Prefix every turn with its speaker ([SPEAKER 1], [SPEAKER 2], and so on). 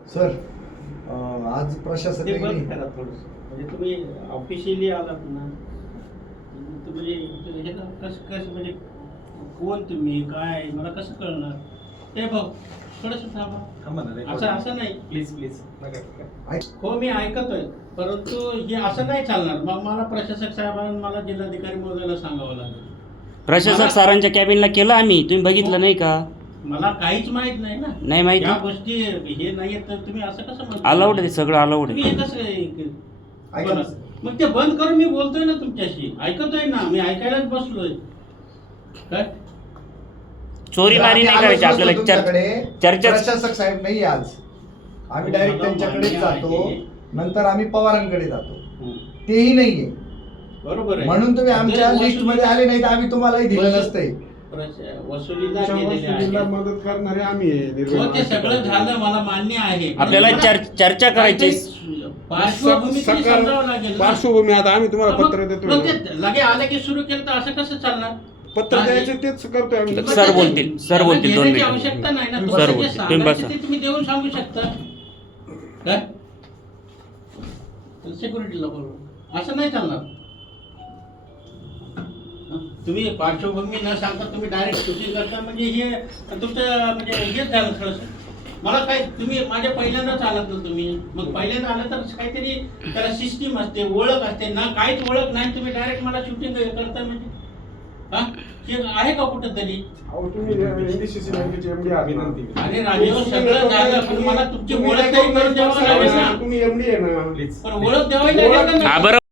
[SPEAKER 1] Sir आज प्रशासक
[SPEAKER 2] ते बंद करा थोडंसं. म्हणजे तुम्ही ऑफिशियली आलात ना, म्हणजे हे ना कसं म्हणजे कोण तुम्ही काय मला कसं कळणार ते बघ. थोडंसं थांबा. असं नाही
[SPEAKER 3] प्लीज
[SPEAKER 2] हो मी ऐकतोय, परंतु हे असं नाही चालणार. मग मला प्रशासक साहेबांना मला जिल्हाधिकारी महोदयाला सांगावं लागेल.
[SPEAKER 4] प्रशासक सरांच्या कॅबिनला केलं आम्ही, तुम्ही बघितलं नाही का?
[SPEAKER 2] मला काहीच माहित नाही ना,
[SPEAKER 4] नाही माहिती?
[SPEAKER 2] या गोष्टी हे नाहीये तर तुम्ही असं कसं म्हणता?
[SPEAKER 4] अलाउड आहे, सगळं अलाउड
[SPEAKER 2] तुम्ही
[SPEAKER 4] आहे.
[SPEAKER 2] हे कसं बरं, मग ते बंद करून मी बोलतोय ना तुमच्याशी, ऐकतोय ना, मी ऐकायलाच बसलोय. काय
[SPEAKER 4] चोरी मारी नाही करायची आपल्याला. चर्चा
[SPEAKER 1] प्रशासक साहेब नाही आज, आम्ही डायरेक्ट त्यांच्याकडेच जातो, नंतर आम्ही पवारांकडे जातो, तेही नाहीये.
[SPEAKER 2] बरोबर आहे.
[SPEAKER 1] म्हणून तुम्ही आमच्या लिस्ट मध्ये आले नाही तर आम्ही तुम्हालाही दिलं नसतंय.
[SPEAKER 2] वसुलीला गेलेले आहेत.
[SPEAKER 5] मदत करणारे आम्ही
[SPEAKER 2] हो, ते सगळं झालं, मला मान्य आहे.
[SPEAKER 4] आपल्याला चर्चा करायची.
[SPEAKER 2] पार्श्वभूमी तुम्ही समजावं लागेल ना.
[SPEAKER 5] पार्श्वभूमी आता आम्ही तुम्हाला
[SPEAKER 2] मग-
[SPEAKER 5] पत्र
[SPEAKER 2] मग
[SPEAKER 5] देतो.
[SPEAKER 2] ते लगे आले की सुरू केलं तर असं कसं चालणार?
[SPEAKER 5] पत्र द्यायचं तेच करतोय आम्ही.
[SPEAKER 4] सर बोलतील, सर बोलतील, 2
[SPEAKER 2] देण्याची
[SPEAKER 4] मिनिटं.
[SPEAKER 2] आवश्यकता नाही ना.
[SPEAKER 4] सर
[SPEAKER 2] तुम्हाला जे
[SPEAKER 4] बोलतील, तुम्ही
[SPEAKER 2] सांगायचं
[SPEAKER 4] बसा.
[SPEAKER 2] ते तुम्ही देऊन सांगू शकता. काय सिक्युरिटीला बोलवा, असं नाही चालणार. तुम्ही पार्श्वभूमी न सांगता तुम्ही डायरेक्ट शूटिंग करता, म्हणजे हे तुमचं म्हणजे हेच झालं थोडंसं. मला काय, तुम्ही माझ्या पहिल्यांदाच आलात ना तुम्ही, मग पहिल्यांदा आलं तर काहीतरी त्याला सिस्टीम असते, ओळख असते ना. काहीच ओळख नाही, तुम्ही डायरेक्ट मला शूटिंग करता म्हणजे हा हे आहे का कुठं तरी?
[SPEAKER 5] अहो, तुम्ही NDCC बँकेचे MD आहात ना.
[SPEAKER 2] अरे राजेव, सगळं झालं, पण मला तुमची ओळख तरी करून द्यावं लागेल ना.
[SPEAKER 5] तुम्ही MD आहे ना.
[SPEAKER 2] पण ओळख द्यावी लागेल ना.
[SPEAKER 4] हा बरं.